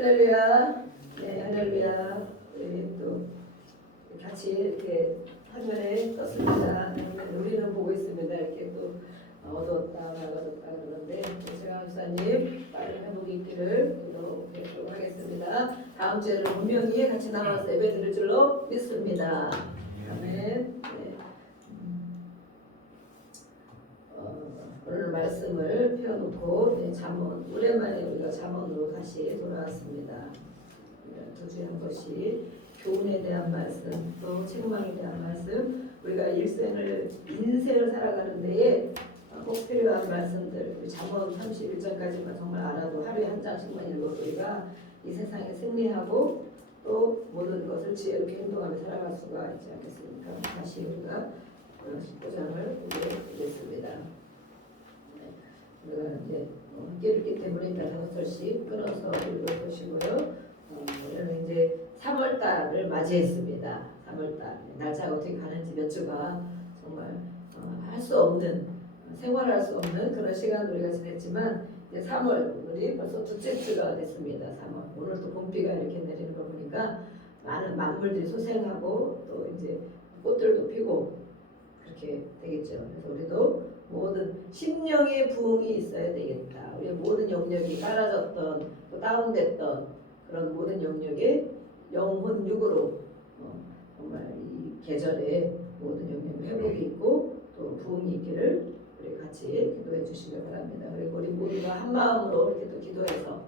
할렐루야. 네, 할렐루야. 우리 또 같이 이렇게 화면에 떴습니다. 우리는 보고 있습니다. 이렇게 또 어두웠다, 밝아졌다 그러는데 제가 목사님 빨리 회복이 있기를 기도하도록 하겠습니다. 다음 주에는 분명히 같이 나와서 예배 드릴 줄로 믿습니다. 아멘. 네. 오늘 말씀을 펴놓고 잠언, 오랜만에 우리가 잠언으로 다시 돌아왔습니다. 2주에 한 번씩 교훈에 대한 말씀, 또 책망에 대한 말씀, 우리가 인생을 살아가는 데에 꼭 필요한 말씀들, 우리 잠언 31장까지만 정말 알아도 하루에 한 장씩만 읽어도 우리가 이 세상에 승리하고 또 모든 것을 지혜롭게 행동하며 살아갈 수가 있지 않겠습니까? 다시 우리가 19장을 보겠습니다. 우리가 이제 함께 읽기 때문에 5절씩 끊어서 읽어보시고요. 오늘은 이제 3월달을 맞이했습니다. 3월달 날짜가 어떻게 가는지 몇 주가 정말 할 수 없는, 생활할 수 없는 그런 시간 우리가 지냈지만 이제 3월 오늘이 벌써 둘째 주가 됐습니다. 3월 오늘 또 봄비가 이렇게 내리는 거 보니까 많은 만물들이 소생하고 또 이제 꽃들도 피고 그렇게 되겠죠. 그래서 우리도 모든 심령의 부흥이 있어야 되겠다. 우리의 모든 영역이 깔아졌던 또 다운됐던 그런 모든 영역에 영혼육으로 정말 이 계절에 모든 영역의 회복이 있고 또 부흥이 있기를 우리 같이 기도해 주시기 바랍니다. 그리고 우리 모두가 한 마음으로 이렇게 또 기도해서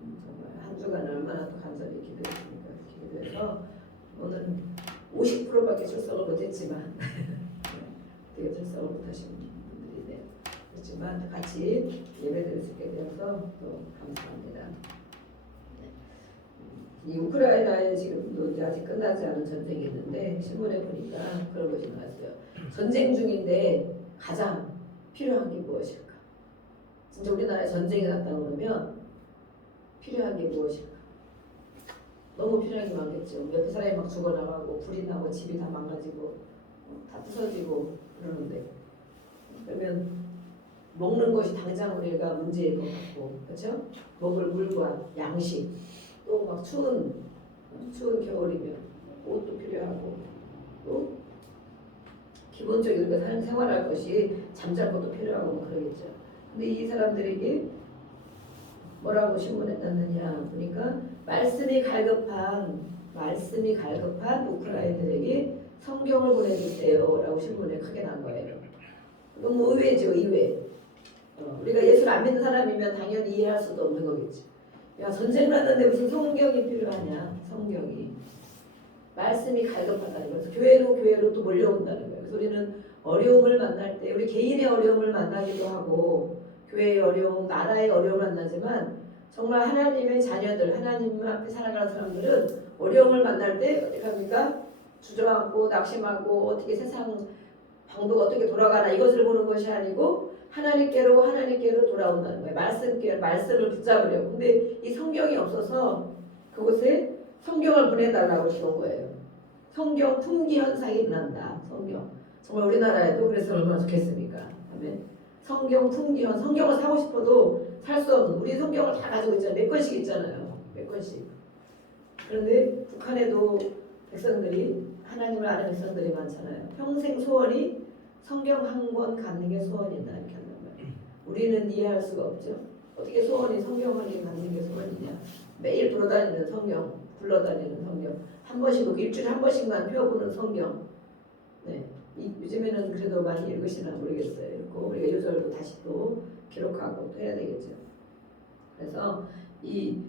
정말 한 주간 얼마나 또 간절히 기도했습니까? 기도해서 오늘은 50%밖에 출석을 못했지만 되게 출석을 못하신 분들이 그렇지만 같이 예배드릴 수 있게 되어서 또 감사합니다. 이 우크라이나에 지금 아직 끝나지 않은 전쟁이 있는데 신문에 보니까 그런 것이 나왔어요. 전쟁 중인데 가장 필요한 게 무엇일까? 진짜 우리나라에 전쟁이 났다 그러면 필요한 게 무엇일까? 너무 필요한 게 많겠죠. 옆에 사람이 막 죽어나가고 불이 나고 집이 다 망가지고 다 부서지고 그러는데 그러면 먹는 것이 당장 우리가 문제일 것 같고, 그렇죠? 먹을 물과 양식, 또 막 추운 겨울이면 옷도 필요하고, 또 기본적인 우리가 생활할 것이 잠잘 것도 필요하고 뭐 그러겠죠. 근데 이 사람들에게 뭐라고 신문에 땄느냐 보니까 말씀이 갈급한 우크라이나들에게 성경을 보내주세요라고 신문에 크게 난 거예요. 너무 의외죠, 의외. 우리가 예수를 안 믿는 사람이면 당연히 이해할 수도 없는 거겠지. 야, 전쟁 났는데 무슨 성경이 필요하냐? 성경이. 말씀이 갈급하다는 거예요. 그래서 교회로 또 몰려온다는 거예요. 그래서 우리는 어려움을 만날 때 우리 개인의 어려움을 만나기도 하고 교회의 어려움, 나라의 어려움을 만나지만 정말 하나님의 자녀들, 하나님 앞에 살아가는 사람들은 어려움을 만날 때 어떻게 합니까? 주저앉고 낙심하고 어떻게 세상 방도가 어떻게 돌아가나 이것을 보는 것이 아니고 하나님께로 돌아온다는 거예요. 말씀을 붙잡으려고. 근데 이 성경이 없어서 그곳에 성경을 보내달라고 그런 거예요. 성경 품귀 현상이 일어난다. 성경. 정말 우리나라에도 그래서 얼마나 좋겠습니까? 아멘. 성경 품귀 현상. 성경을 사고 싶어도 살 수 없는. 우리 성경을 다 가지고 있잖아요. 몇 권씩 있잖아요. 몇 권씩. 그런데 북한에도 백성들이 하나님을 아는 백성들이 많잖아요. 평생 소원이 성경 한 권 갖는 게 소원이다 이렇게 한단 말이에요. 우리는 이해할 수가 없죠. 어떻게 소원이 성경 한 개 갖는 게 소원이냐. 매일 불러다니는 성경, 불러다니는 성경, 한 번씩 일주일에 한 번씩만 펴보는 성경. 네, 요즘에는 그래도 많이 읽으시나 모르겠어요. 읽고 우리가 요절도 다시 또 기록하고 또 해야 되겠죠. 그래서 이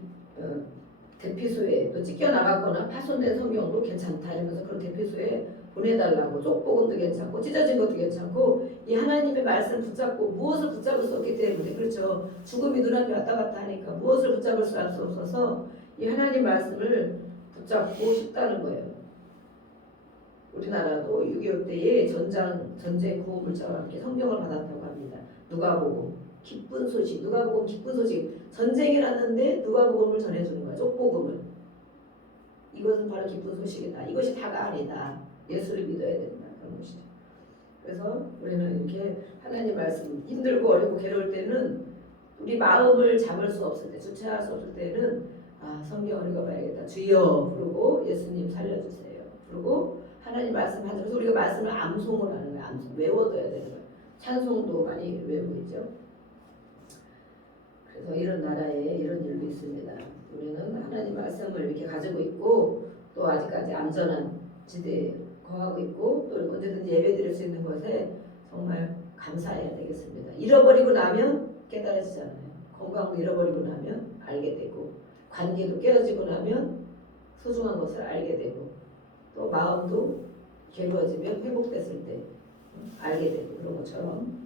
대피소에 또 찢겨나갔거나 파손된 성경도 괜찮다 이러면서 그런 대피소에 보내달라고. 쪽복음도 괜찮고 찢어진 것도 괜찮고 이 하나님의 말씀 붙잡고 무엇을 붙잡을 수 없기 때문에 그렇죠. 죽음이 눈앞에 왔다 갔다 하니까 무엇을 붙잡을 수 없어서 이 하나님 말씀을 붙잡고 싶다는 거예요. 우리나라도 6.25 때에 전쟁 구호물자와 함께 성경을 받았다고 합니다. 누가복음 기쁜 소식, 누가복음 기쁜 소식. 전쟁이 났는데 누가복음을 전해주는 거야. 쪽복음을. 이것은 바로 기쁜 소식이다. 이것이 다가 아니다. 예수를 믿어야 된다. 그런 것이죠. 그래서 우리는 이렇게 하나님 말씀 힘들고 어렵고 괴로울 때는 우리 마음을 잡을 수 없을 때, 주체할 수 없을 때는 성경을 읽어봐야겠다. 주여 부르고 예수님 살려주세요. 부르고 하나님 말씀하면서 우리가 말씀을 암송을 하는 거예요. 암송 외워둬야 되는 거예요. 찬송도 많이 외우고 있죠. 그래서 이런 나라에 이런 일도 있습니다. 우리는 하나님 말씀을 이렇게 가지고 있고 또 아직까지 안전한 지대에 거하고 있고 또 언제든지 예배드릴 수 있는 것에 정말 감사해야 되겠습니다. 잃어버리고 나면 깨달아지잖아요. 건강도 잃어버리고 나면 알게 되고 관계도 깨어지고 나면 소중한 것을 알게 되고 또 마음도 괴로워지면 회복됐을 때 알게 되고 그런 것처럼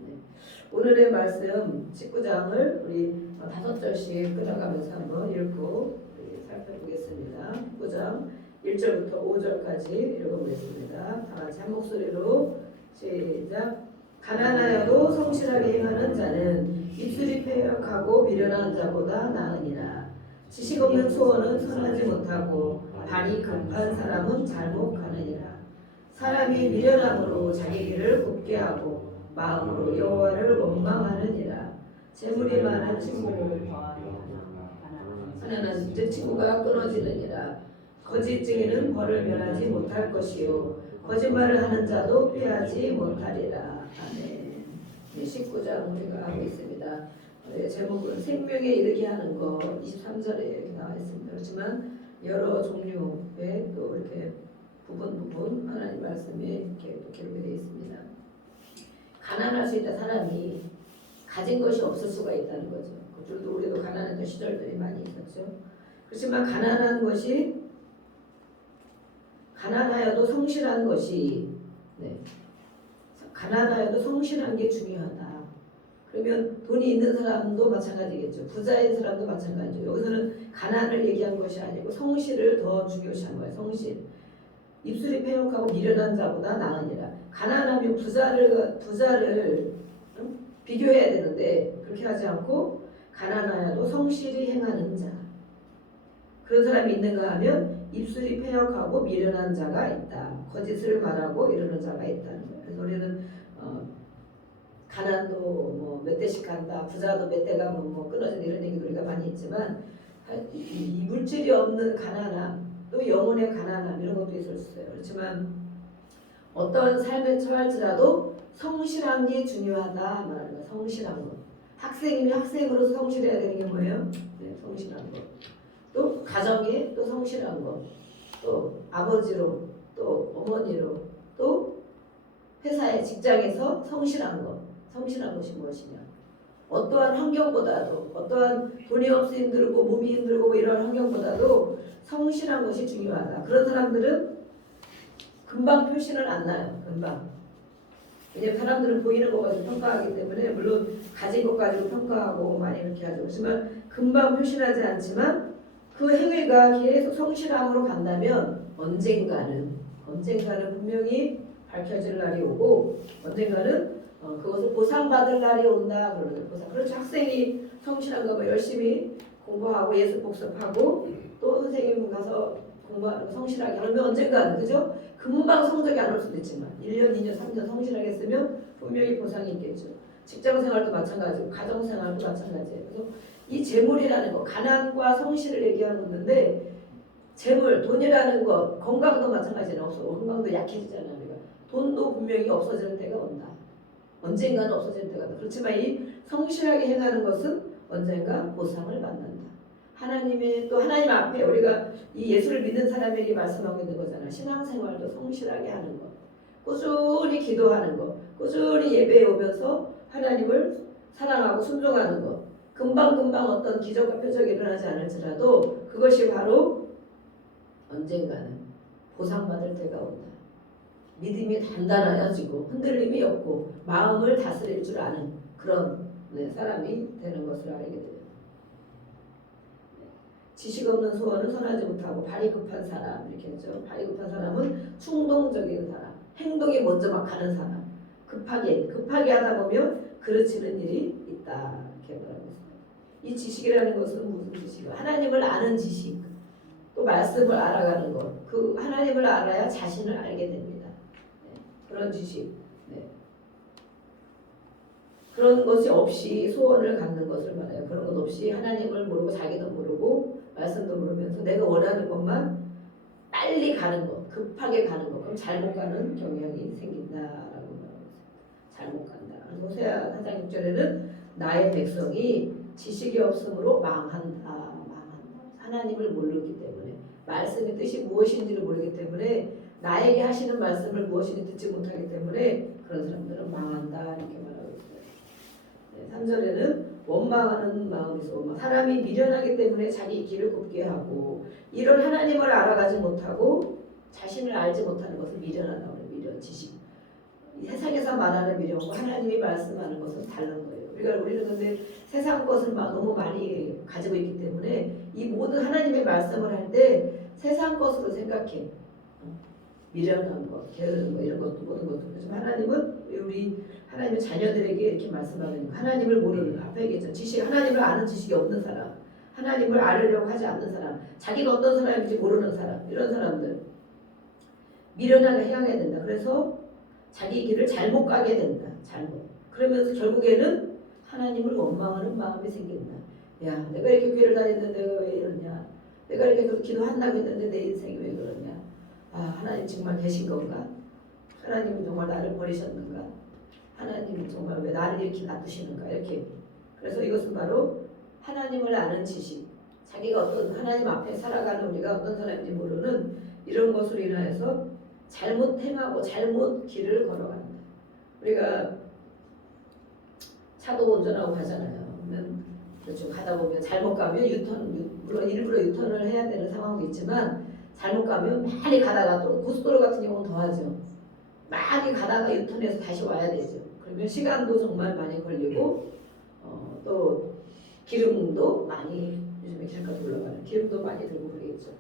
오늘의 말씀 19장을 우리 5절씩 끊어가면서 한번 읽고 살펴보겠습니다. 19장 1절부터 5절까지 읽어보겠습니다. 다 같이 한 목소리로 시작. 가난하여도 성실하게 행하는 자는 입술이 패역하고 미련한 자보다 나으니라. 지식 없는 소원은 선하지 못하고 발이 급한 사람은 잘못 가느니라. 사람이 미련함으로 자기 길을 굽게 하고 마음으로 여호와를 원망하느니라. 재물이 많은 친구를 하나는 즉 친구가 끊어지느니라. 거짓 증인은 벌을 면하지 못할 것이요 거짓말을 하는 자도 피하지 못하리라. 아멘. 19장 우리가 하고 있습니다. 제목은 생명에 이르게 하는 것 23절에 나와 있습니다. 그렇지만 여러 종류의 또 이렇게 부분 하나님 말씀에 이렇게 또 기록이 되어 있습니다. 가난할 수 있다. 사람이 가진 것이 없을 수가 있다는 거죠. 그들도 우리도 가난했던 시절들이 많이 있었죠. 그렇지만 가난하여도 성실한 것이 가난하여도 성실한 게 중요하다. 그러면 돈이 있는 사람도 마찬가지겠죠. 부자인 사람도 마찬가지죠. 여기서는 가난을 얘기한 것이 아니고 성실을 더 중요시한 거예요. 성실. 입술이 패역하고 미련한 자보다 나으니라. 가난하면 부자를 비교해야 되는데 그렇게 하지 않고 가난하여도 성실히 행하는 자. 그런 사람이 있는가 하면 입술이 패역하고 미련한 자가 있다. 거짓을 말하고 이러는 자가 있다는 거예요. 그래서 우리는 가난도 뭐 몇 대씩 한다. 부자도 몇 대가 뭐 끊어진 이런 얘기도 우리가 많이 했지만 이 물질이 없는 가난함 또 영혼의 가난함 이런 것도 있을 수 있어요. 그렇지만 어떤 삶에 처할지라도 성실한 게 중요하다 말하는 거예요. 성실한 것. 학생이면 학생으로서 성실해야 되는 게 뭐예요? 성실한 것. 또 가정에 또 성실한 것. 또 아버지로 또 어머니로 또 회사에 직장에서 성실한 것. 성실한 것이 무엇이냐? 어떠한 환경보다도 어떠한 돈이 없어 힘들고 몸이 힘들고 뭐 이런 환경보다도 성실한 것이 중요하다. 그런 사람들은 금방 표시는 안 나요. 금방. 왜냐하면 사람들은 보이는 것 가지고 평가하기 때문에 물론 가진 것 가지고 평가하고 많이 그렇게 하죠. 그렇지만 금방 표시하지 않지만 그 행위가 계속 성실함으로 간다면 언젠가는 분명히 밝혀질 날이 오고 언젠가는 그것을 보상받을 날이 온다 그러는 보상. 그렇죠. 학생이 성실한가 봐 열심히 공부하고 예습 복습하고 또 선생님 가서 공부하고 성실하게 하면 언젠가는 그죠? 금방 성적이 안 올 수도 있지만 1년, 2년, 3년 성실하게 했으면 분명히 보상이 있겠죠. 직장생활도 마찬가지고 가정생활도 마찬가지예요. 그래서 이 재물이라는 거 가난과 성실을 얘기하고 있는데 재물, 돈이라는 것 건강도 마찬가지잖아요. 건강도 약해지잖아요. 우리가. 돈도 분명히 없어지는 때가 온다. 언젠가는 없어질 때가 온다. 그렇지만 이 성실하게 행하는 것은 언젠가 보상을 받는다. 하나님 앞에 우리가 이 예수를 믿는 사람에게 말씀하고 있는 거잖아요. 신앙생활도 성실하게 하는 것, 꾸준히 기도하는 것, 꾸준히 예배에 오면서 하나님을 사랑하고 순종하는 것. 금방금방 어떤 기적과 표적이 일어나지 않을지라도 그것이 바로 언젠가는 보상받을 때가 온다. 믿음이 단단해지고 흔들림이 없고 마음을 다스릴 줄 아는 그런 사람이 되는 것을 알게 돼요. 지식 없는 소원은 선하지 못하고 발이 급한 사람 이렇게 했죠. 발이 급한 사람은 충동적인 사람, 행동이 먼저 막 가는 사람, 급하게 하다 보면 그르치는 일이 있다 이렇게 말하고 있습니다. 이 지식이라는 것은 무슨 지식이에요? 하나님을 아는 지식, 또 말씀을 알아가는 것. 그 하나님을 알아야 자신을 알게 됩니다. 그런 지식. 그런 것이 없이 소원을 갖는 것을 말해요. 그런 것 없이 하나님을 모르고 자기도 모르고 말씀도 모르고 원하는 것만 빨리 가는 것, 급하게 가는 것, 그럼 잘못 가는 경향이 생긴다라고 말하고 있습니다. 잘못 간다. 그래서 호세아 4장 6절에는 나의 백성이 지식이 없으므로 망한다. 하나님을 모르기 때문에 말씀의 뜻이 무엇인지를 모르기 때문에 나에게 하시는 말씀을 무엇인지 듣지 못하기 때문에 그런 사람들은 망한다 이렇게 말하고 있어요. 네, 3절에는 원망하는 마음에서 사람이 미련하기 때문에 자기 길을 굽게 하고 이런 하나님을 알아가지 못하고 자신을 알지 못하는 것을 미련하다고 해요. 미련, 지식. 이 세상에서 말하는 미련과 하나님이 말씀하는 것은 다른 거예요. 그러니까 우리는 근데 세상 것을 너무 많이 가지고 있기 때문에 이 모든 하나님의 말씀을 할 때 세상 것으로 생각해. 미련한 것, 게으른 것 이런 것도 모든 것도. 그래서 하나님은 우리 하나님의 자녀들에게 이렇게 말씀하는 거. 하나님을 모르는 앞에 얘기했죠. 지식, 하나님을 아는 지식이 없는 사람, 하나님을 알으려고 하지 않는 사람, 자기가 어떤 사람인지 모르는 사람, 이런 사람들 미련하게 향해야 된다. 그래서 자기 길을 잘못 가게 된다. 잘못. 그러면서 결국에는 하나님을 원망하는 마음이 생긴다. 야, 내가 이렇게 교회를 다녔는데 내가 왜 이러냐? 내가 이렇게 기도한다고 했는데 내 인생이 왜 그러냐? 아, 하나님 정말 계신 건가? 하나님은 정말 나를 버리셨는가? 하나님은 정말 왜 나를 이렇게 놔두시는가? 이렇게. 그래서 이것은 바로 하나님을 아는 지식. 자기가 어떤 하나님 앞에 살아가는 우리가 어떤 사람인지 모르는 이런 것으로 인하여서 잘못 행하고 잘못 길을 걸어간다. 우리가 차도 운전하고 가잖아요. 그렇죠. 가다 보면 잘못 가면 물론 일부러 유턴을 해야 되는 상황도 있지만 잘못 가면 많이 가다가 또 고속도로 같은 경우는 더하죠. 많이 가다가 유턴해서 다시 와야 되죠. 그러면 시간도 정말 많이 걸리고 또 기름도 많이 요즘에 기름값도 올라가는 기름도 많이 들고 그러겠죠.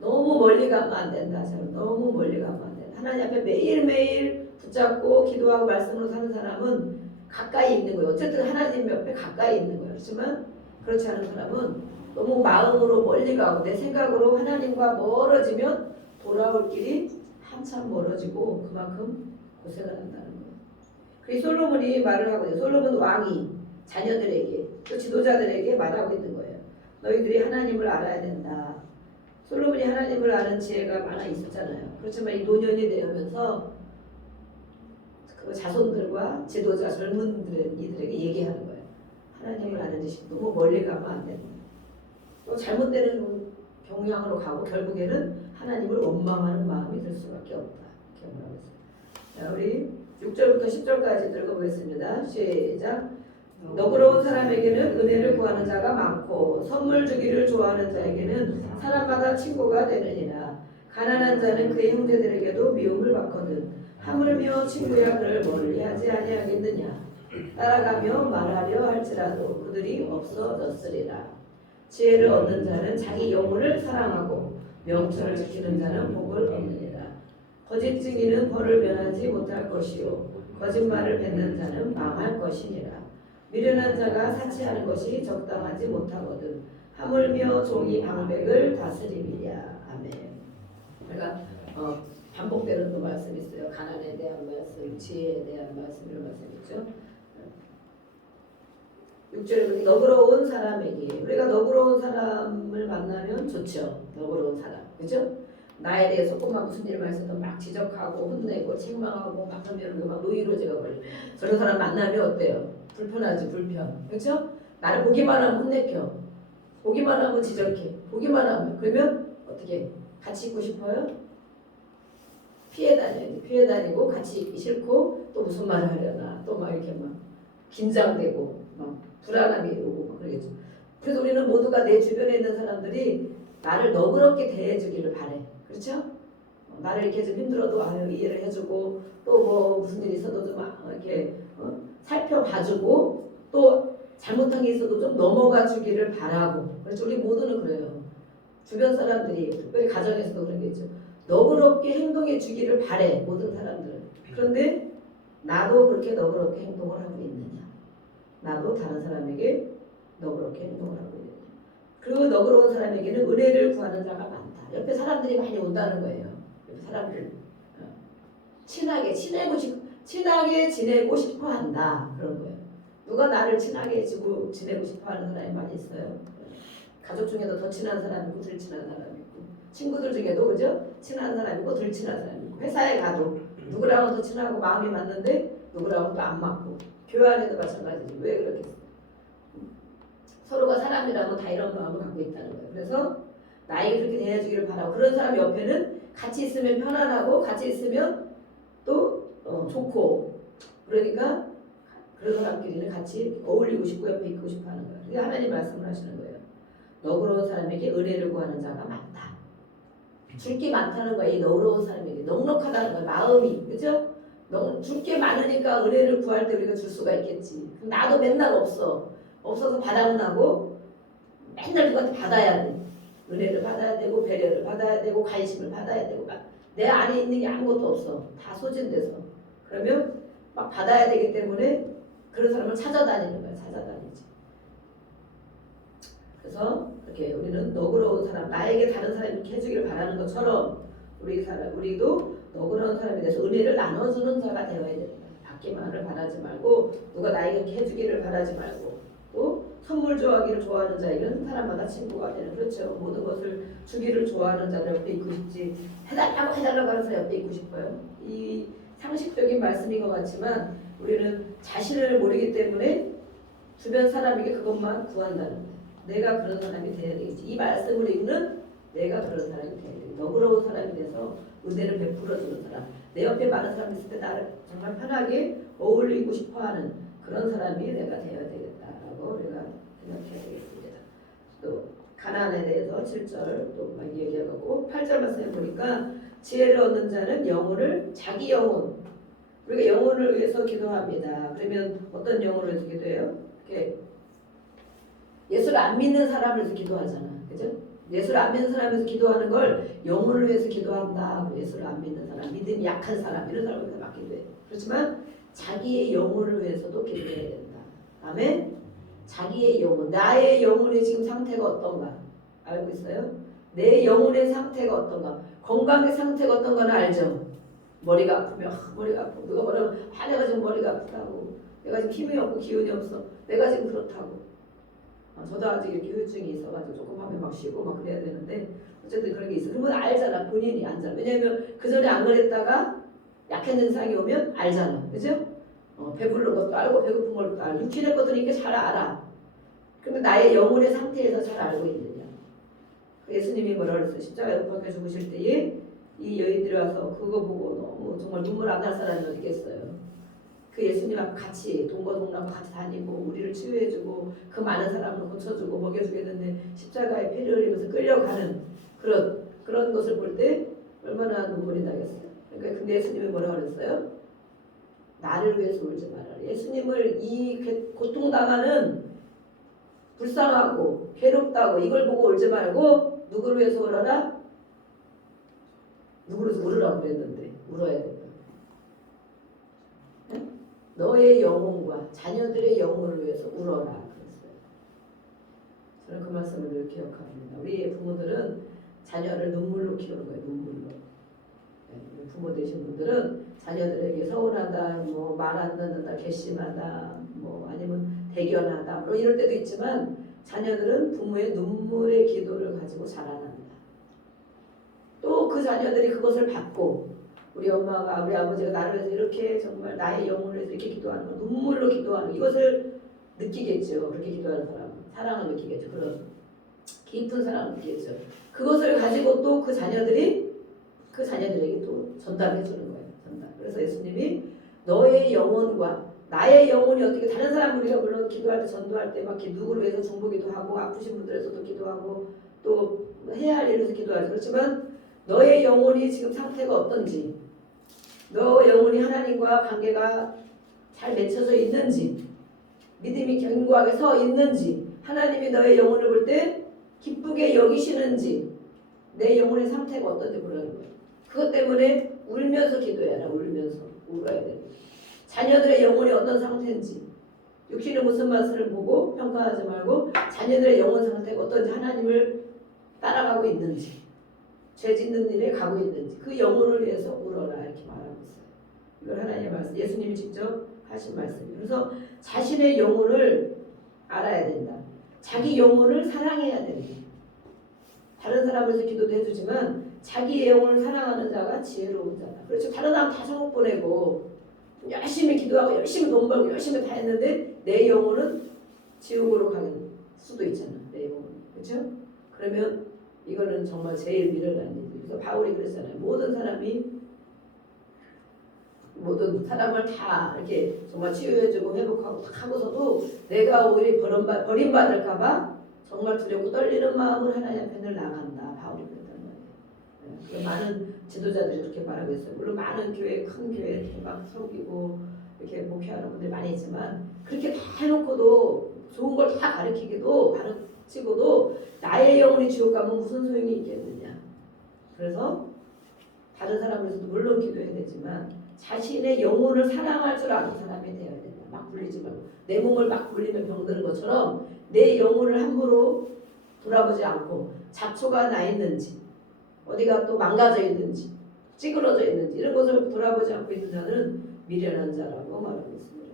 너무 멀리 가면 안 된다. 저는 너무 멀리 가면 안 된다. 하나님 앞에 매일매일 붙잡고 기도하고 말씀으로 사는 사람은 가까이 있는 거예요. 어쨌든 하나님 옆에 가까이 있는 거예요. 그렇지만 그렇지 않은 사람은 너무 마음으로 멀리 가고 내 생각으로 하나님과 멀어지면 돌아올 길이 한참 멀어지고 그만큼 고생을 한다는 거예요. 그래서 솔로몬이 말을 하고 있어요. 솔로몬 왕이 자녀들에게 또 지도자들에게 말하고 있는 거예요. 너희들이 하나님을 알아야 된다. 솔로몬이 하나님을 아는 지혜가 많아 있었잖아요. 그렇지만 이 노년이 되면서 그 자손들과 지도자 젊은 이들에게 얘기하는 거예요. 하나님을 아는 지식 너무 멀리 가면 안 된다. 또 잘못되는 경향으로 가고 결국에는 하나님을 원망하는 마음이 들 수밖에 없다. 이렇게 말하고 있어요. 자, 우리 6절부터 10절까지 읽어보겠습니다. 시작. 너그러운 사람에게는 은혜를 구하는 자가 많고 선물 주기를 좋아하는 자에게는 사람마다 친구가 되느니라. 가난한 자는 그의 형제들에게도 미움을 받거든. 하물며 친구야 그를 멀리하지 아니하겠느냐. 따라가며 말하려 할지라도 그들이 없어졌으리라. 지혜를 얻는 자는 자기 영혼을 사랑하고 명철을 지키는 자는 복을 얻느니라. 거짓 증인은 벌을 면하지 못할 것이요 거짓말을 뱉는 자는 망할 것이니라. 미련한 자가 사치하는 것이 적당하지 못하거든. 하물며 종이 방백을 다스리리라. 아멘. 그러니까 반복되는 또 말씀이 있어요. 가난에 대한 말씀, 지혜에 대한 말씀 이런 말씀 있죠. 6절에 보니 너그러운 사람에게 우리가 너그러운 사람을 만나면 좋죠. 너그러운 사람, 그죠? 나에 대해서 꼬마 무슨 일을 했어도 막 지적하고 혼내고 책망하고 막 하면 막 노이로제가 걸려. 저런 사람 만나면 어때요? 불편하지 불편, 그죠? 나를 보기만 하면 혼내켜, 보기만 하면 지적해, 보기만 하면 그러면 어떻게 같이 있고 싶어요? 피해 다녀요. 피해 다니고 같이 있기 싫고 또 무슨 말을 하려나 또 막 이렇게 막 긴장되고 막 불안함이 오고 막 그러겠죠. 그래서 우리는 모두가 내 주변에 있는 사람들이 나를 너그럽게 대해주기를 바래. 그렇죠? 나를 이렇게 좀 힘들어도 이해를 해주고 또 뭐 무슨 일이 있어도 좀 이렇게 살펴봐주고 또 잘못한 게 있어도 좀 넘어가 주기를 바라고. 그렇죠? 우리 모두는 그래요. 주변 사람들이 특별히 가정에서도 그러겠죠. 너그럽게 행동해 주기를 바래 모든 사람들은. 그런데 나도 그렇게 너그럽게 행동을 하고 있느냐? 나도 다른 사람에게 너그럽게 행동을 하고 있느냐? 그리고 너그러운 사람에게는 은혜를 구하는 자가 많다. 옆에 사람들이 많이 온다는 거예요. 옆에 사람들 친하게 지내고 싶어 한다. 그런 거예요. 누가 나를 친하게 지내고 싶어 하는 사람이 많이 있어요. 가족 중에도 더 친한 사람이 있고 덜 친한 사람이 있고 친구들 중에도 그죠? 친한 사람 있고 덜 친한 사람 있고 회사에 가도 누구랑은 더 친하고 마음이 맞는데 누구랑은 또 안 맞고 교회 안에도 마찬가지지. 왜 그렇겠어? 서로가 사람이라고 다 이런 마음을 갖고 있다는 거예요. 그래서 나에게 그렇게 대해주기를 바라고 그런 사람 옆에는 같이 있으면 편안하고 같이 있으면 또 좋고 그러니까 그런 사람끼리는 같이 어울리고 싶고 옆에 있고 싶어 하는 거예요. 그게 하나님 말씀을 하시는 거예요. 너그러운 사람에게 은혜를 구하는 자가 많다. 줄 게 많다는 거야. 이 너그러운 사람에게 넉넉하다는 거야. 마음이 그죠? 줄 게 많으니까 은혜를 구할 때 우리가 줄 수가 있겠지. 나도 맨날 없어서 바닥나고 맨날 누구한테 받아야 돼. 은혜를 받아야 되고 배려를 받아야 되고 관심을 받아야 되고 내 안에 있는 게 아무것도 없어. 다 소진돼서. 그러면 막 받아야 되기 때문에 그런 사람을 찾아다니는 거야. 찾아다니지. 그래서 이렇게 우리는 너그러운 사람, 나에게 다른 사람이 이렇게 해주기를 바라는 것처럼 우리도 너그러운 사람에 대해서 은혜를 나눠주는 자가 되어야 된다. 받기만을 바라지 말고 누가 나에게 이렇게 해주기를 바라지 말고 또 선물 좋아하기를 좋아하는 자에게는 사람마다 친구가 되는 그렇죠. 모든 것을 주기를 좋아하는 자들 옆에 있고 싶지 해달라고 하는 사람 옆에 있고 싶어요. 이 상식적인 말씀인 것 같지만 우리는 자신을 모르기 때문에 주변 사람에게 그것만 구한다는 거예요. 내가 그런 사람이 되어야 되겠지. 이 말씀을 읽는 내가 그런 사람이 되어야 되겠지. 너그러운 사람이 돼서 은혜를 베풀어주는 사람. 내 옆에 많은 사람이 있을 때 나를 정말 편하게 어울리고 싶어하는 그런 사람이 내가 되어야 되겠다라고 우리가 생각해야 되겠습니다. 또 가난에 대해서 7절 또 막 얘기하고 8절 말씀에 보니까 지혜를 얻는 자는 영혼을 자기 영혼 우리가 영혼을 위해서 기도합니다. 그러면 어떤 영혼을 위해서 기도해요? 이렇게 예수를 안 믿는 사람을 위해서 기도하잖아. 그죠? 예수를 안 믿는 사람에서 기도하는 걸 영혼을 위해서 기도한다. 예수를 안 믿는 사람, 믿음이 약한 사람 이런 사람을 위해서 막 기도해. 그렇지만 자기의 영혼을 위해서도 기도해야 된다. 아멘? 자기의 영혼, 나의 영혼의 지금 상태가 어떤가 알고 있어요? 내 영혼의 상태가 어떤가 건강의 상태가 어떤가는 알죠? 머리가 아프면 머리가 아프고 누가 뭐라면 내가 지금 머리가 아프다고 내가 지금 힘이 없고 기운이 없어 내가 지금 그렇다고 저도 아직 이렇게 후유증이 있어가지고 조금 하면 막 쉬고 막 그래야 되는데 어쨌든 그런 게 있어. 그러면 알잖아. 본인이 알잖아. 왜냐하면 그 전에 안 그랬다가 약한 증상이 오면 알잖아. 그죠? 배부른 것도 알고 배고픈 것도 알고 육신의 것들이니까 잘 알아. 근데 나의 영혼의 상태에서 잘 알고 있느냐. 예수님이 뭐라 그랬어요? 십자가에 못 박혀 죽으실 때에 이 여인들이 와서 그거 보고 너무 정말 눈물 안 날 사람이 어디 있겠어요. 그 예수님 앞에 같이 동거동락과 같이 다니고 우리를 치유해주고 그 많은 사람을 고쳐주고 먹여주겠는데 십자가에 피를 흘리면서 끌려가는 그런 것을 볼 때 얼마나 눈물이 나겠어요. 그러니까 근데 예수님이 뭐라고 그랬어요? 나를 위해서 울지 말아라. 예수님을 이 고통당하는 불쌍하고 괴롭다고 이걸 보고 울지 말고 누구를 위해서 울어라? 누구를 위해서 울으라고 그랬는데 울어야 된다. 너의 영혼과 자녀들의 영혼을 위해서 울어라 그랬어요. 저는 그 말씀을 늘 기억합니다. 우리의 부모들은 자녀를 눈물로 키우는 거예요. 눈물로. 네, 부모 되신 분들은 자녀들에게 서운하다, 뭐 말 안 듣는다, 괘씸하다, 뭐 아니면 대견하다, 뭐 이럴 때도 있지만 자녀들은 부모의 눈물의 기도를 가지고 자라납니다. 또 그 자녀들이 그것을 받고 우리 엄마가 우리 아버지가 나를 위해서 이렇게 정말 나의 영혼을 위해서 이렇게 기도하는 거 눈물로 기도하는 이것을 느끼겠죠. 그렇게 기도하는 사람은 사랑을 느끼겠죠. 그런 깊은 사랑을 느끼겠죠. 그것을 가지고 또 그 자녀들에게 또 전달해 주는 거예요. 전달. 그래서 예수님이 너의 영혼과 나의 영혼이 어떻게 다른 사람 우리가 물론 기도할 때 전도할 때 막 누구를 위해서 중보기도 하고 아프신 분들에서도 기도하고 또 해야 할 일을 위해서 기도하죠. 그렇지만 너의 영혼이 지금 상태가 어떤지 너 영혼이 하나님과 관계가 잘 맺혀져 있는지 믿음이 견고하게 서 있는지 하나님이 너의 영혼을 볼 때 기쁘게 여기시는지 내 영혼의 상태가 어떤지 보라는 거예요. 그것 때문에 울면서 기도해라. 울면서 울어야 돼. 자녀들의 영혼이 어떤 상태인지 육신의 무슨 맛을 보고 평가하지 말고 자녀들의 영혼 상태가 어떤지 하나님을 따라가고 있는지 죄 짓는 일에 가고 있는지 그 영혼을 위해서 울어라 이렇게 말하고 있어요. 이걸 하나님의 말씀 예수님이 직접 하신 말씀이에요. 그래서 자신의 영혼을 알아야 된다. 자기 영혼을 사랑해야 된다. 다른 사람을 위해서 기도도 해주지만 자기의 영혼을 사랑하는 자가 지혜로운 자다. 그렇죠. 다른 사람 다 천국 보내고 열심히 기도하고 열심히 돈 벌고 열심히 다 했는데 내 영혼은 지옥으로 가는 수도 있잖아. 내 영혼은. 그렇죠? 그러면 이거는 정말 제일 미련한 일이죠. 그래서 바울이 그랬잖아요. 모든 사람을 다 이렇게 정말 치유해주고 회복하고 하고서도 내가 오히려 버림받을까봐 정말 두렵고 떨리는 마음을 하나님 앞에 늘 나간다. 바울이 그랬단 말이에요. 많은 지도자들이 그렇게 말하고 있어요. 물론 많은 교회, 큰 교회 이렇게 막 섬기고 이렇게 목회하는 분들이 많이 있지만 그렇게 다 해놓고도 좋은 걸 다 가르치고도 나의 영혼이 지옥 가면 무슨 소용이 있겠느냐. 그래서 다른 사람을 위해서도 물론 기도해야 되지만 자신의 영혼을 사랑할 줄 아는 사람이 되어야 된다. 막 굴리지 말고 내 몸을 막 굴리면 병드는 것처럼 내 영혼을 함부로 돌아보지 않고 잡초가 나 있는지 어디가 또 망가져 있는지 찌그러져 있는지 이런 것을 돌아보지 않고 있는 자는 미련한 자라고 말하고 있습니다.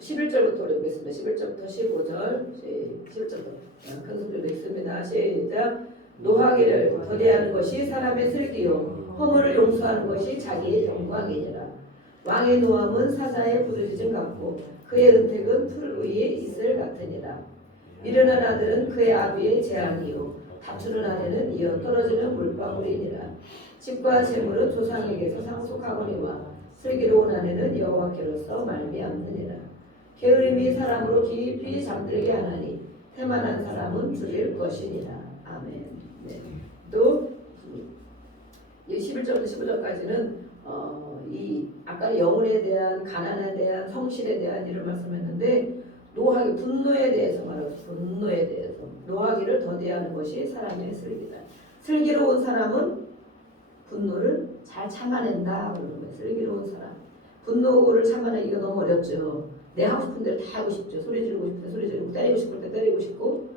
11절부터 읽겠습니다. 11절부터 15절 11절부터 큰 소리로 읽습니다. 시작. 노하기를 더디하는 것이 사람의 슬기요 허물을 용서하는 것이 자기의 영광이니라. 왕의 노함은 사자의 부르짖음 같고 그의 은택은 풀 위에 있을 같으니라. 미련한 아들은 그의 아비의 재앙이요 다투는 아내는 이어 떨어지는 물방울이니라. 집과 재물은 조상에게서 상속하거니와 슬기로운 아내는 여호와께로서 말미암느니라. 게으름이 사람으로 깊이 잠들게 하나니 태만한 사람은 줄일 것이니라. 아멘. 네. 또 11절부터 15절까지는 이 아까 영혼에 대한 가난에 대한 성실에 대한 이런 말씀했는데 노하기 분노에 대해서 말하고 분노에 대해서 노하기를 더디하는 것이 사람의 슬기다. 슬기로운 사람은 분노를 잘 참아낸다 그러는 거예요. 슬기로운 사람 분노를 참아내기가 너무 어렵죠. 내 하고 싶은 대로 다 하고 싶죠. 소리 지르고 싶을 때 소리 지르고 때리고 싶을 때 때리고 싶고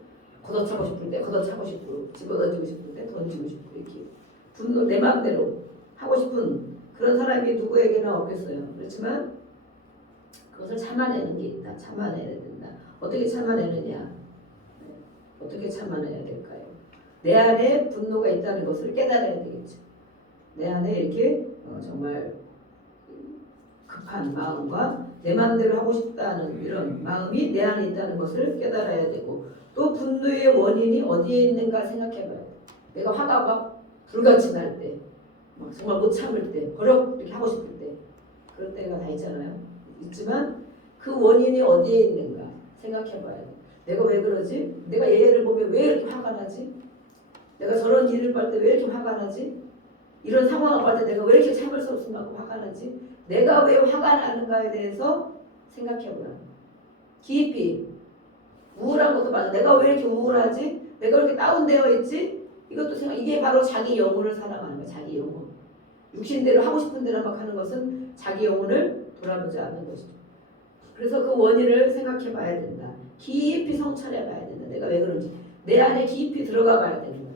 걷어차고 싶을 때 걷어차고 싶고 집어던지고 싶을 때 던지고 싶고 이렇게 분노 내 마음대로 하고 싶은 그런 사람이 누구에게나 없겠어요. 그렇지만 그것을 참아내는 게 있다. 참아내야 된다. 어떻게 참아내느냐? 어떻게 참아내야 될까요? 내 안에 분노가 있다는 것을 깨달아야 되겠죠. 내 안에 이렇게 정말 급한 마음과 내 마음대로 하고 싶다는 이런 마음이 내 안에 있다는 것을 깨달아야 되고 또 분노의 원인이 어디에 있는가 생각해봐야 돼. 내가 화가 막 불같이 날 때, 막 정말 못 참을 때, 버럭 이렇게 하고 싶을 때 그런 때가 다 있잖아요. 있지만 그 원인이 어디에 있는가 생각해봐야 돼. 내가 왜 그러지? 내가 얘를 보면 왜 이렇게 화가 나지? 내가 저런 일을 볼 때 왜 이렇게 화가 나지? 이런 상황을 볼 때 내가 왜 이렇게 참을 수 없을 만큼 화가 나지? 내가 왜 화가 나는가에 대해서 생각해보라. 깊이 우울한 것도 맞아. 내가 왜 이렇게 우울하지? 내가 왜 이렇게 다운되어 있지? 이것도 생각. 이게 바로 자기 영혼을 사랑하는 거야. 자기 영혼. 육신대로 하고 싶은 대로 막 하는 것은 자기 영혼을 돌아보지 않는 것이죠. 그래서 그 원인을 생각해봐야 된다. 깊이 성찰해봐야 된다. 내가 왜 그런지 내 안에 깊이 들어가봐야 되는 거야.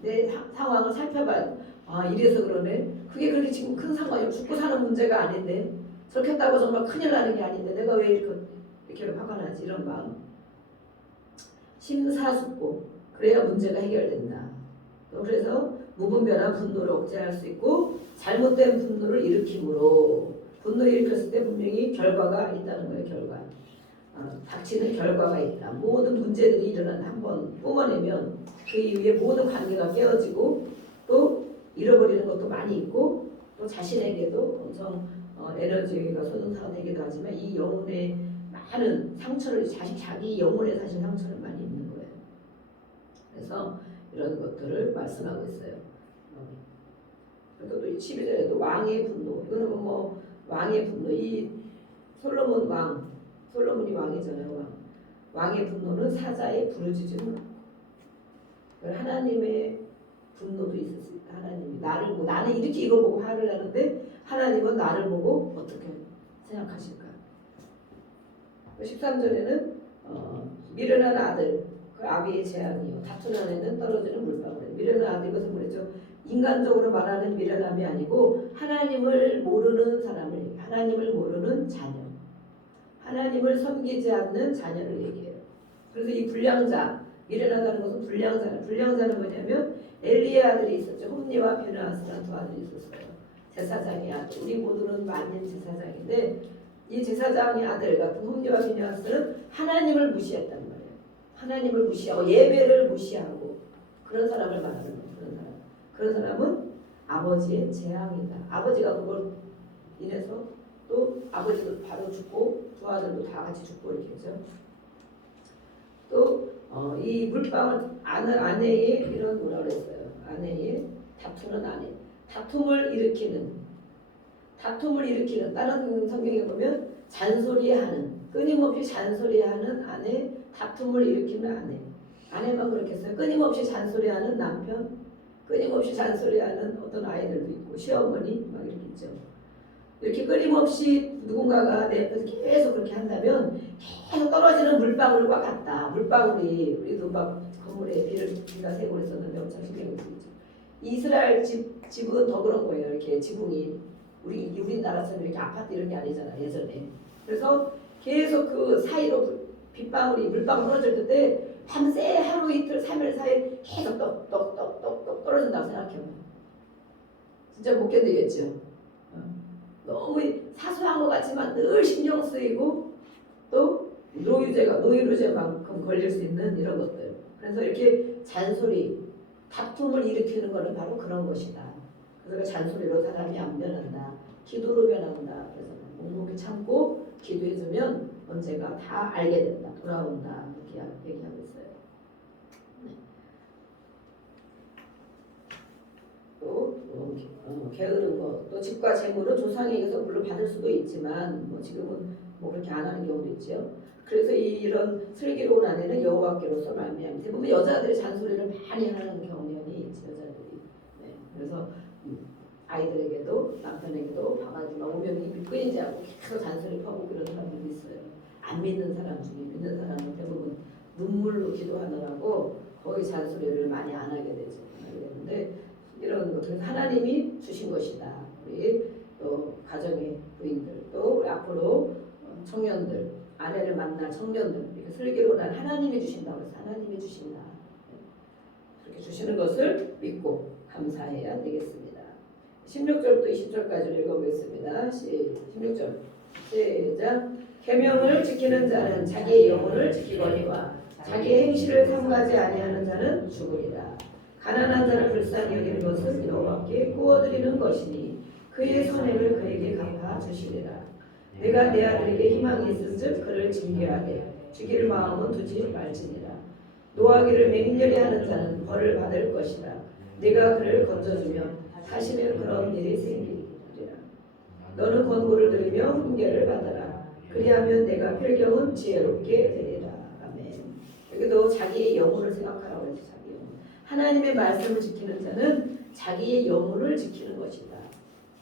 내 상황을 살펴봐야 돼. 아 이래서 그러네. 그게 그렇게 지금 큰 상관이야. 죽고 사는 문제가 아닌데 저렇게 했다고 정말 큰일 나는 게 아닌데 내가 왜 이렇게 화가 나지? 이런 마음. 심사숙고 그래야 문제가 해결된다. 그래서 무분별한 분노를 억제할 수 있고 잘못된 분노를 일으킴으로 분노를 일으켰을 때 분명히 결과가 있다는 거예요. 결과. 닥치는 결과가 있다. 모든 문제들이 일어난 한번 뿜어내면 그 이후에 모든 관계가 깨어지고 또 잃어버리는 것도 많이 있고 또 자신에게도 엄청 에너지가 솟는사가 되기도 하지만 이 영혼의 많은 상처를 자기 영혼에 사실 상처를 많이 입는 거예요. 그래서 이런 것들을 말씀하고 있어요. 또 12절에도 왕의 분노. 이거는 뭐 왕의 분노. 이 솔로몬이 왕이잖아요. 왕의 분노는 사자의 부르짖음. 하나님의 분노도 있을 수 있다. 하나님이 나를 보고 나는 이렇게 이거 보고 화를 내는데 하나님은 나를 보고 어떻게 생각하실까? 13절에는 미련한 아들 그 아비의 재앙이요 다투는 아내는 떨어지는 물방울. 미련한 아들 이것은 뭐죠? 인간적으로 말하는 미련함이 아니고 하나님을 모르는 사람을 하나님을 모르는 자녀 하나님을 섬기지 않는 자녀를 얘기해요. 그래서 이 불량자 미련하다는 것은 불량자는. 불량자는 뭐냐면 엘리의 아들이 있었죠. 홈니와 베나스라는 두 아들이 있었어요. 제사장의 아들. 우리 모두는 만인 제사장인데 이 제사장의 아들 같은 홈니와 베나스는 하나님을 무시했단 말이에요. 하나님을 무시하고 예배를 무시하고 그런 사람을 말하는 거예요. 그런 사람. 그런 사람은 아버지의 재앙이다. 아버지가 그걸 인해서 또 아버지도 바로 죽고 두 아들도 다 같이 죽고 이렇게 했죠. 또 이 물방울 아내의 이런 뭐라 그랬어요. 아내의 다투는 아내. 다툼을 일으키는 다른 성경에 보면 잔소리하는 끊임없이 잔소리하는 아내, 다툼을 일으키는 아내. 아내만 그렇겠어요. 끊임없이 잔소리하는 남편, 끊임없이 잔소리하는 어떤 아이들도 있고 시어머니 막 이렇게 있죠. 이렇게 끊임없이 누군가가 내 옆에서 계속 그렇게 한다면 계속 떨어지는 물방울과 같다. 물방울이 우리도 막 건물에 비가 새고 그랬었는데 엄청 신경이 쓰이죠. 이스라엘 집은 더 그런 거예요. 이렇게 지붕이 우리나라처럼 이렇게 아파트 이런 게 아니잖아 예전에. 그래서 계속 그 사이로 물방울 떨어질 때 밤새 하루 이틀 3일 사이 계속 똑똑똑똑똑 떨어진다고 생각해요. 진짜 못 견디겠죠. 너무 사소한 것 같지만 늘 신경 쓰이고 또 노이로제만큼 걸릴 수 있는 이런 것들. 그래서 이렇게 잔소리, 다툼을 일으키는 것은 바로 그런 것이다. 그래서 잔소리로 사람이 안 변한다. 기도로 변한다. 그래서 묵묵히 참고 기도해주면 언제가 다 알게 된다. 돌아온다. 이렇게 얘기하고 있어요. 네. 또 게으른 것, 또 집과 재물은 조상에게서 물론 받을 수도 있지만 뭐 지금은 뭐 그렇게 안 하는 경우도 있죠. 그래서 이런 슬기로운 아내는 여호와께로서 말미암아. 대부분 여자들이 잔소리를 많이 하는 경향이 있지 여자들이. 네. 그래서 아이들에게도 남편에게도 봐가지고 오면 입이 끊이지 않고 계속 잔소리 퍼붓고 그런 사람들이 있어요. 안 믿는 사람 중에 믿는 사람은 대부분 눈물로 기도하느라고 거의 잔소리를 많이 안 하게 되죠. 하게 되는데 이런 것들은 하나님이 주신 것이다. 우리 또 가정의 부인들 또 앞으로 청년들 아내를 만날 청년들 이렇게 슬기로운 하나님이 주신다고 해서 하나님이 주신다. 그렇게 주시는 것을 믿고 감사해야 되겠습니다. 16절부터 20절까지 읽어보겠습니다. 16절 시작. 계명을 지키는 자는 자기의 영혼을 지키거니와 자기의 행실을 삼가지 아니하는 자는 죽으리라. 가난한 자를 불쌍히 여기는 것은 여호와께 구워드리는 것이니 그의 선행을 그에게 갚아 주시리라. 내가 내 아들에게 희망이 있은즉 그를 징계하되 죽일 마음은 두지 말지니라. 노하기를 맹렬히 하는 자는 벌을 받을 것이라. 내가 그를 건져주면 다시는 그런 일이 생기리라. 너는 권고를 들으며 훈계를 받아라. 그리하면 내가 필경은 지혜롭게 되리라. 아멘. 여기도 자기의 영혼을 생각하라고 했죠. 자기 영혼. 하나님의 말씀을 지키는 자는 자기의 영혼을 지키는 것이다.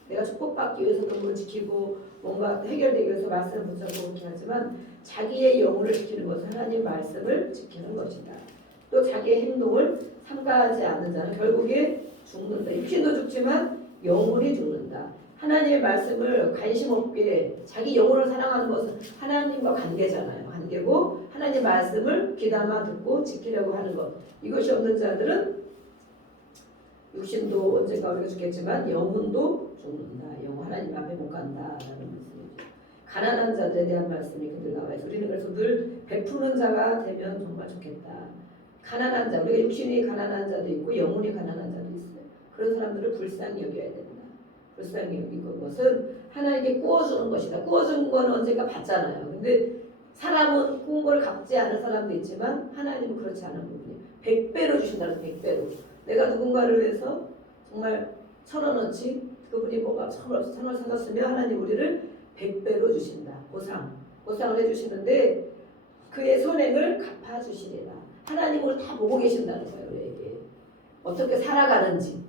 내가 축복받기 위해서도 그걸 지키고 뭔가 해결되기 위해서 말씀을 붙잡고 그렇게 하지만 자기의 영혼을 지키는 것은 하나님 말씀을 지키는 것이다. 또 자기의 행동을 삼가하지 않는 자는 결국에 죽는다. 육신도 죽지만 영혼이 죽는다. 하나님의 말씀을 관심 없게 자기 영혼을 사랑하는 것은 하나님과 관계잖아요. 관계고 하나님의 말씀을 귀담아 듣고 지키려고 하는 것. 이것이 없는 자들은 육신도 언젠가 우리가 죽겠지만 영혼도 죽는다. 영혼 하나님 앞에 못 간다라는 말씀이죠. 가난한 자들에 대한 말씀이 근데 나와요. 우리는 그래서 늘 베푸는 자가 되면 정말 좋겠다. 가난한 자, 우리가 육신이 가난한 자도 있고 영혼이 가난한 자도 있어요. 그런 사람들을 불쌍히 여겨야 된다. 불쌍히 여기는 것은 하나님께 구워주는 것이다. 구워주는 건 언젠가 받잖아요. 근데 사람은 구운 걸 갚지 않은 사람도 있지만 하나님은 그렇지 않은 부분이 100배로 주신다는 100배로. 내가 누군가를 위해서 정말 1,000원어치 그분이 뭔가 1,000원 사줬으면 하나님 우리를 100배로 주신다. 보상을 해주시는데 그의 선행을 갚아주시리라. 하나님을 다 보고 계신다는 거예요. 우리에게 어떻게 살아가는지,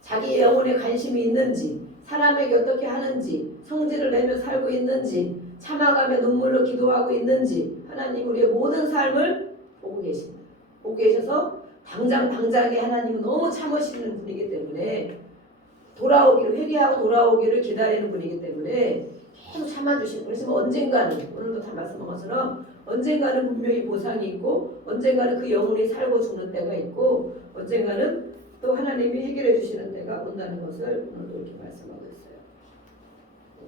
자기의 영혼에 관심이 있는지, 사람에게 어떻게 하는지, 성질을 내며 살고 있는지, 참아가며 눈물로 기도하고 있는지 하나님 우리의 모든 삶을 보고 계신다. 보고 계셔서 당장에 하나님은 너무 참으시는 분이기 때문에 회개하고 돌아오기를 기다리는 분이기 때문에 계속 참아주시는 거예요. 그래서 언젠가는 오늘도 다 말씀한 것처럼 언젠가는 분명히 보상이 있고 언젠가는 그 영혼이 살고 죽는 때가 있고 언젠가는 또 하나님이 해결해 주시는 때가 온다는 것을 오늘도 이렇게 말씀하고 있어요.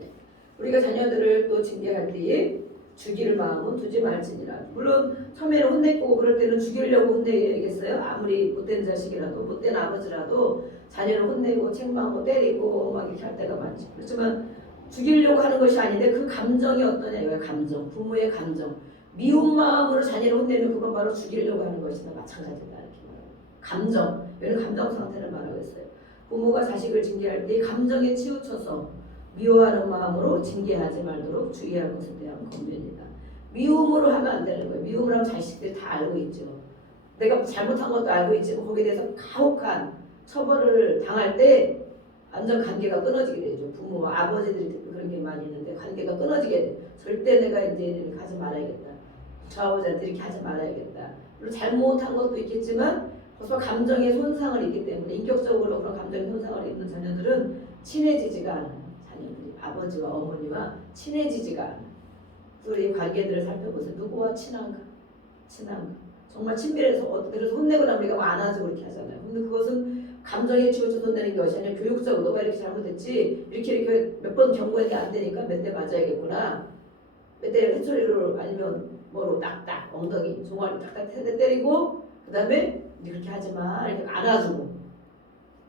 네. 우리가 자녀들을 또 징계할 때에 죽일 마음은 두지 말지니라. 물론 처음에는 혼내고 그럴 때는 죽이려고 혼내겠어요. 아무리 못된 자식이라도 못된 아버지라도 자녀를 혼내고 책망하고 때리고 막 이렇게 할 때가 많죠. 그렇지만 죽이려고 하는 것이 아닌데 그 감정이 어떠냐 이거예요. 감정, 부모의 감정. 미운 마음으로 자녀를 혼내면 그건 바로 죽이려고 하는 것이나 마찬가지다 이렇게 말하고. 감정, 이런 감정 상태를 말하고 있어요. 부모가 자식을 징계할 때 감정에 치우쳐서 미워하는 마음으로 징계하지 말도록 주의할 것에 대한 권면이다. 미움으로 하면 안 되는 거예요. 미움을 하면 자식들이 다 알고 있죠. 내가 잘못한 것도 알고 있지만 거기에 대해서 가혹한 처벌을 당할 때 완전 관계가 끊어지게 되죠. 부모와 아버지들이 그런 게 많이 있는데 관계가 끊어지게 돼. 절대 내가 이제는 가지 말아야겠다. 저 아버지한테 이렇게 하지 말아야겠다. 물론 잘못한 것도 있겠지만 벌써 감정의 손상을 입기 때문에 인격적으로 그런 감정의 손상을 입는 자녀들은 친해지지가 않아요. 자녀들이 아버지와 어머니와 친해지지가 않아요. 그래서 이 관계들을 살펴보세요. 누구와 친한가? 친한가? 정말 친밀해서 그래서 혼내고 나면 우리가 안아주고 이렇게 하잖아요. 근데 그것은 감정에 치우쳐서 혼내는 것이 아니라 교육적으로 너가 이렇게 잘못했지 이렇게 몇 번 경고해도 안 되니까 몇 대 맞아야겠구나. 몇 대 햇소리로 아니면 뭐로 딱딱 엉덩이 종아리 딱딱 때리고 그 다음에 그렇게 하지마 이렇게 안아주고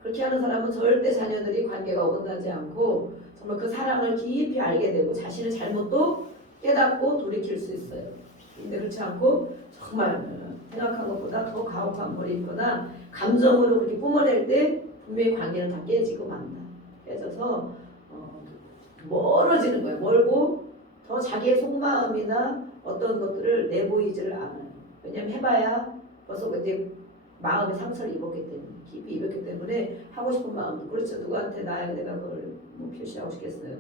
그렇게 하는 사람은 절대 자녀들이 관계가 어긋나지 않고 정말 그 사랑을 깊이 알게 되고 자신의 잘못도 깨닫고 돌이킬 수 있어요. 근데 그렇지 않고 정말 생각한 것보다 더 가혹한 벌이 있거나 감정으로 그렇게 뿜어낼 때 분명히 관계는 다 깨지고 만다. 깨져서 멀어지는 거예요. 멀고 더 자기의 속마음이나 어떤 것들을 내보이지를 않아요. 왜냐하면 해봐야 벌써 그때 마음의 상처를 입었기 때문에 깊이 입었기 때문에 하고 싶은 마음도 그렇죠. 누구한테 내가 그걸 뭐 표시하고 싶겠어요.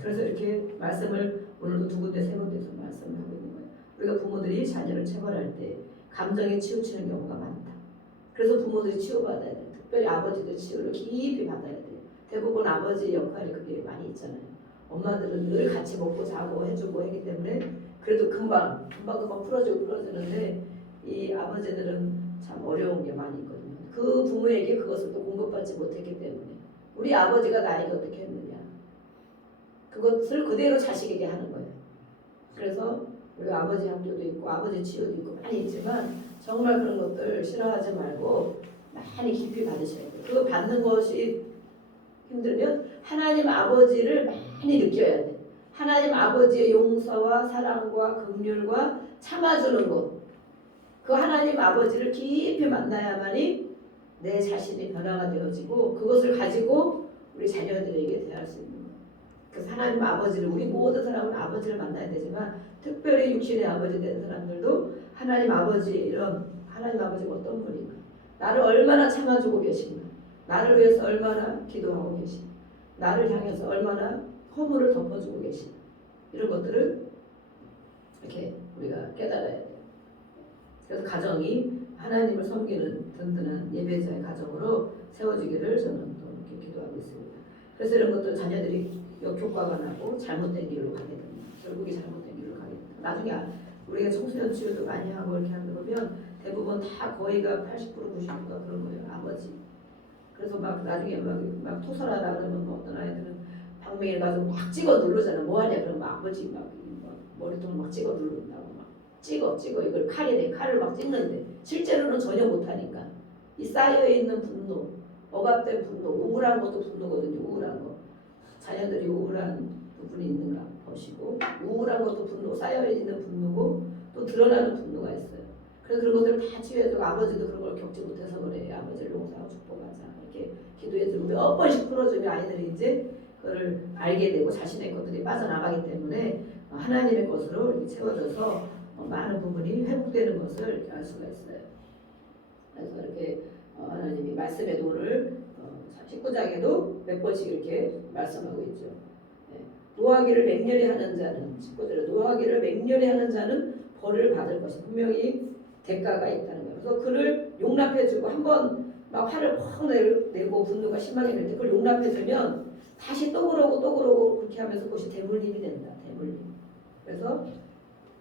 그래서 이렇게 말씀을 오늘도 두 군데 세 군데서 말씀을 하고 있는 거예요. 우리가 부모들이 자녀를 체벌할 때 감정에 치우치는 경우가 많다. 그래서 부모들이 치유받아야 돼요. 특별히 아버지도 치유를 깊이 받아야 돼요. 대부분 아버지의 역할이 그게 많이 있잖아요. 엄마들은 늘 같이 먹고 자고 해주고 하기 때문에 그래도 금방 풀어주는데 이 아버지들은 참 어려운 게 많이 있거든요. 그 부모에게 그것을 또 공급받지 못했기 때문에 우리 아버지가 나에게 어떻게 했느냐 그것을 그대로 자식에게 하는 거예요. 그래서 우리 아버지 학교도 있고 아버지 치유도 있고 많이 있지만 정말 그런 것들 싫어하지 말고 많이 깊이 받으셔야 돼요. 그 받는 것이 힘들면 하나님 아버지를 많이 느껴야 돼. 하나님 아버지의 용서와 사랑과 긍휼과 참아주는 것. 그 하나님 아버지를 깊이 만나야만이 내 자신이 변화가 되어지고 그것을 가지고 우리 자녀들에게 대할 수 있는 거예요. 그래서 하나님 아버지를 우리 모든 사람은 아버지를 만나야 되지만 특별히 육신의 아버지 된 사람들도 하나님 아버지 이런 하나님 아버지가 어떤 분인가 나를 얼마나 참아주고 계신가 나를 위해서 얼마나 기도하고 계신가 나를 향해서 얼마나 허물을 덮어주고 계신가 이런 것들을 이렇게 우리가 깨달아야 돼요. 그래서 가정이 하나님을 섬기는 든든한 예배자의 가정으로 세워지기를 저는 또 이렇게 기도하고 있습니다. 그래서 이런 것들 자녀들이 역효과가 나고 잘못된 길로 가게 됩니다. 결국이 잘못된 길로 가게 됩니다. 나중에 우리가 청소년 치유도 많이 하고 이렇게 하는 거 보면 대부분 다 거의가 80% 90%가 그런 거예요. 아버지. 그래서 막 나중에 막 토설하다 그러면 뭐 어떤 아이들은 방맹이를 가지고 막 찍어 누르잖아. 뭐하냐 그러면 아버지 막 머리통을 막 찍어 누른다고 막 찍어 이걸 칼을 막 찍는데 실제로는 전혀 못하니까 이 쌓여있는 분노 억압된 분노 우울한 것도 분노거든요. 우울한 거 자녀들이 우울한 부분이 있는가 보시고 우울한 것도 분노 쌓여있는 분노고 또 드러나는 분노가 있어요. 그래서 그런 것들을 다 치유해주고 아버지도 그런 걸 겪지 못해서 그래. 아버지를 용서하고 축복하자 이렇게 기도해주고 몇 번씩 풀어주면 아이들이 이제 그걸 알게 되고 자신의 것들이 빠져나가기 때문에 하나님의 것으로 이렇게 채워져서 많은 부분이 회복되는 것을 알 수가 있어요. 그래서 이렇게 하나님이 말씀의 도를 19장에도 몇 번씩 이렇게 말씀하고 있죠. 노하기를 맹렬히 하는 자는 19절에 노하기를 맹렬히 하는 자는 벌을 받을 것이 분명히 대가가 있다는 거예요. 그래서 그를 용납해주고 한번 막 화를 펑 내고 분노가 심하게 될 때 그걸 용납해주면 다시 또 그러고 그렇게 하면서 그것이 대물림이 된다. 대물림. 그래서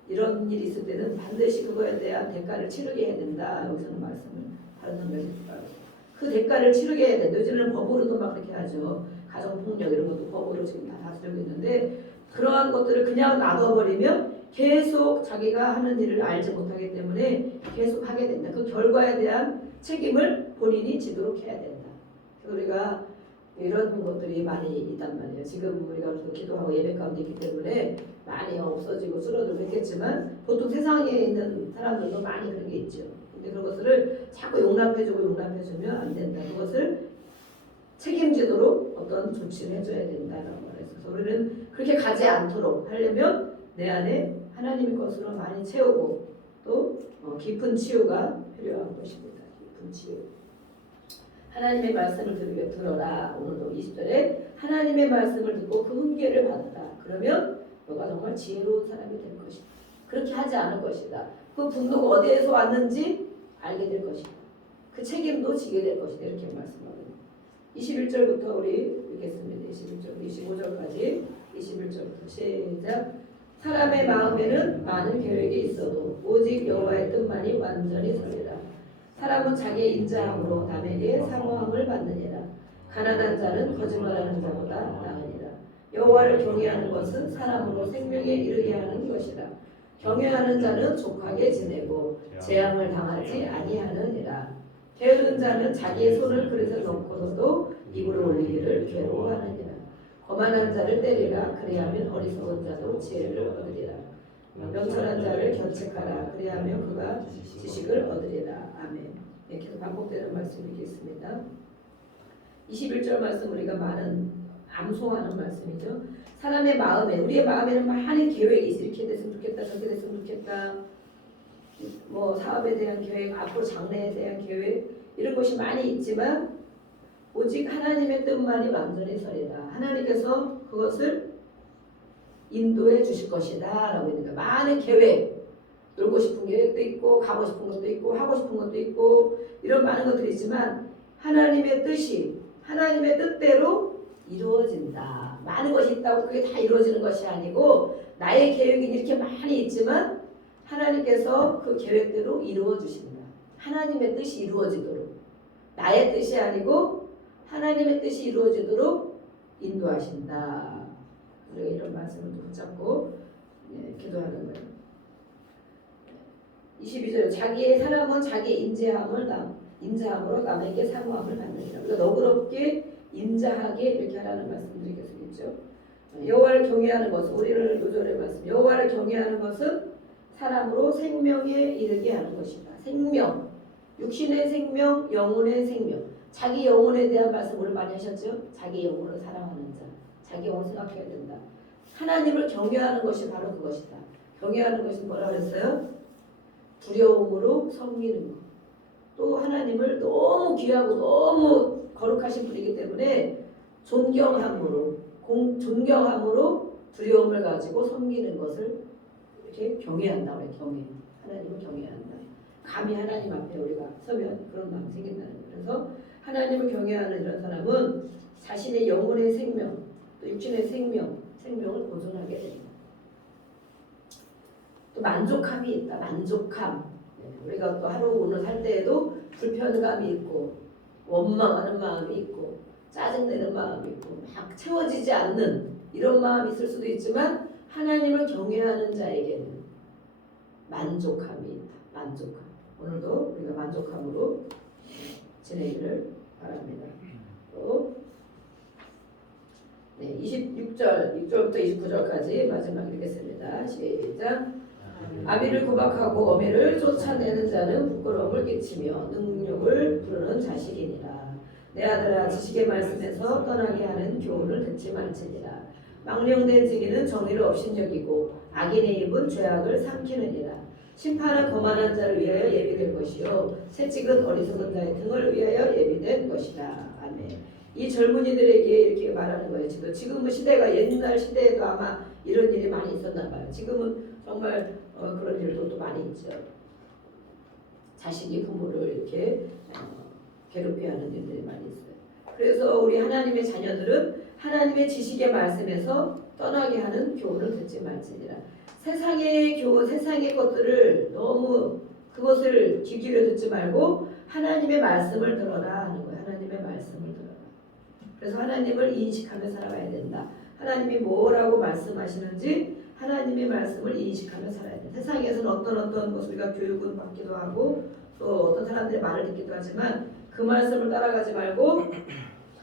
이런 일이 있을 때는 반드시 그거에 대한 대가를 치르게 해야 된다. 여기서는 말씀을 다른 성경에서 그 대가를 치르게 해야 된다. 요즘에는 법으로도 막 그렇게 하죠. 가정폭력 이런 것도 법으로 지금 다 다스리고 있는데 그러한 것들을 그냥 놔둬버리면 계속 자기가 하는 일을 알지 못하기 때문에 계속 하게 된다. 그 결과에 대한 책임을 본인이 지도록 해야 된다. 그래서 우리가 이런 것들이 많이 있단 말이에요. 지금 우리가 기도하고 예배 가운데 있기 때문에 많이 없어지고 줄어들고 있겠지만 보통 세상에 있는 사람들도 많이 그런 게 있죠. 근데 그런 것들을 자꾸 용납해주면 안 된다. 그것을 책임지도록 어떤 조치를 해줘야 된다라고 말했어요. 우리는 그렇게 가지 않도록 하려면 내 안에 하나님의 것으로 많이 채우고 또 깊은 치유가 필요한 것입니다. 깊은 치유. 하나님의 말씀을 들어라. 오늘도 20절에 하나님의 말씀을 듣고 그 훈계를 받았다. 그러면 너가 정말 지혜로운 사람이 될 것이다. 그렇게 하지 않을 것이다. 그 분노가 어디에서 왔는지 알게 될 것이다. 그 책임도 지게 될 것이다. 이렇게 말씀하거든요. 21절부터 우리 읽겠습니다. 21절, 25절까지 21절부터 시작. 사람의 마음에는 많은 계획이 있어도 오직 여호와의 뜻만이 완전히 서리라. 사람은 자기의 인자함으로 남에게 사모함을 받느니라. 가난한 자는 거짓말하는 자보다 나으니라. 여호와를 경외하는 것은 사람으로 생명에 이르게 하는 것이라. 경외하는 자는 족하게 지내고 재앙을 당하지 아니하느니라. 게으른 자는 자기의 손을 그릇에 넣고서도 입으로 올리기를 괴로워하느니라. 거만한 자를 때리라. 그리하면 어리석은 자도 지혜를 얻으리라. 명철한 자를 견책하라. 그리하면 그가 지식을 얻으리라. 아멘. 네, 계속 반복되는 말씀 읽겠습니다. 21절 말씀 우리가 많은 암송하는 말씀이죠. 사람의 마음에, 우리의 마음에는 많은 계획이 있어. 이렇게 됐으면 좋겠다, 저렇게 됐으면 좋겠다. 뭐 사업에 대한 계획, 앞으로 장래에 대한 계획 이런 것이 많이 있지만 오직 하나님의 뜻만이 완전히 서리라. 하나님께서 그것을 인도해 주실 것이다 라고 있는 거예요. 많은 계획, 놀고 싶은 계획도 있고 가고 싶은 것도 있고 하고 싶은 것도 있고 이런 많은 것들이 있지만 하나님의 뜻이 하나님의 뜻대로 이루어진다. 많은 것이 있다고 그게 다 이루어지는 것이 아니고 나의 계획이 이렇게 많이 있지만 하나님께서 그 계획대로 이루어 주신다. 하나님의 뜻이 이루어지도록 나의 뜻이 아니고 하나님의 뜻이 이루어지도록 인도하신다. 우리가 이런 말씀을 붙잡고 기도하는 거예요. 22절 자기의 사람은 자기 인자함으로 남에게 사모함을 받느니라. 우리가 너그럽게 인자하게 이렇게 하라는 말씀들이 계속 있죠. 여호와를 경외하는 것은 우리를 요절의 말씀. 여호와를 경외하는 것은 사람으로 생명에 이르게 하는 것이다. 생명, 육신의 생명, 영혼의 생명. 자기 영혼에 대한 말씀 오늘 많이 하셨죠? 자기 영혼을 사랑하는 자, 자기 영혼을 생각해야 된다. 하나님을 경외하는 것이 바로 그것이다. 경외하는 것이 뭐라 그랬어요? 두려움으로 섬기는 것. 또 하나님을 너무 귀하고 너무 거룩하신 분이기 때문에 존경함으로 두려움을 가지고 섬기는 것을 이렇게 경외한다고 해요. 하나님을 경외한다. 감히 하나님 앞에 우리가 서면 그런 마음이 생긴다는 거예요. 그래서 하나님을 경외하는 이런 사람은 자신의 영혼의 생명, 또 육신의 생명을 보존하게 됩니다. 또 만족함이 있다. 만족함. 우리가 또 하루 오늘 살 때에도 불편감이 있고 원망하는 마음이 있고 짜증내는 마음이 있고 막 채워지지 않는 이런 마음이 있을 수도 있지만 하나님을 경외하는 자에게는 만족함이 있다. 만족함. 오늘도 우리가 만족함으로 지내기를 바랍니다. 또 26절, 6절부터 29절까지 마지막 읽겠습니다. 시작. 아비를 구박하고 어미를 쫓아내는 자는 부끄러움을 끼치며 능욕을 부르는 자식이니라. 내 아들아 지식의 말씀에서 떠나게 하는 교훈을 듣지 말지니라. 망령된 증인은 정의를 업신여기고 악인의 입은 죄악을 삼키느니라. 심판은 거만한 자를 위하여 예비된 것이요 채찍은 어리석은 자의 등을 위하여 예비된 것이다. 아멘. 이 젊은이들에게 이렇게 말하는 거예요. 지금은 시대가 옛날 시대에도 아마 이런 일이 많이 있었나 봐요. 지금은 정말 그런 일도 또 많이 있죠. 자식이 부모를 이렇게 괴롭혀하는 일들이 많이 있어요. 그래서 우리 하나님의 자녀들은 하나님의 지식의 말씀에서 떠나게 하는 교훈을 듣지 말지니라. 세상의 교훈, 세상의 것들을 너무 그것을 귀 기울여 듣지 말고 하나님의 말씀을 들어라 하는 거예요. 하나님의 말씀을 들어라. 그래서 하나님을 인식하며 살아가야 된다. 하나님이 뭐라고 말씀하시는지 하나님의 말씀을 인식하며 살아야 된다. 세상에서는 어떤 것을 우리가 교육은 받기도 하고 또 어떤 사람들의 말을 듣기도 하지만 그 말씀을 따라가지 말고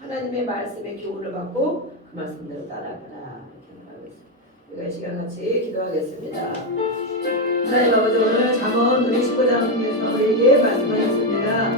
하나님의 말씀의 교훈을 받고 그 말씀대로 따라가라. 이렇게 말하고 있습니다. 우리가 이 시간 같이 기도하겠습니다. 하나님 아버지, 오늘 잠언 15장에서 우리에게 말씀하셨습니다.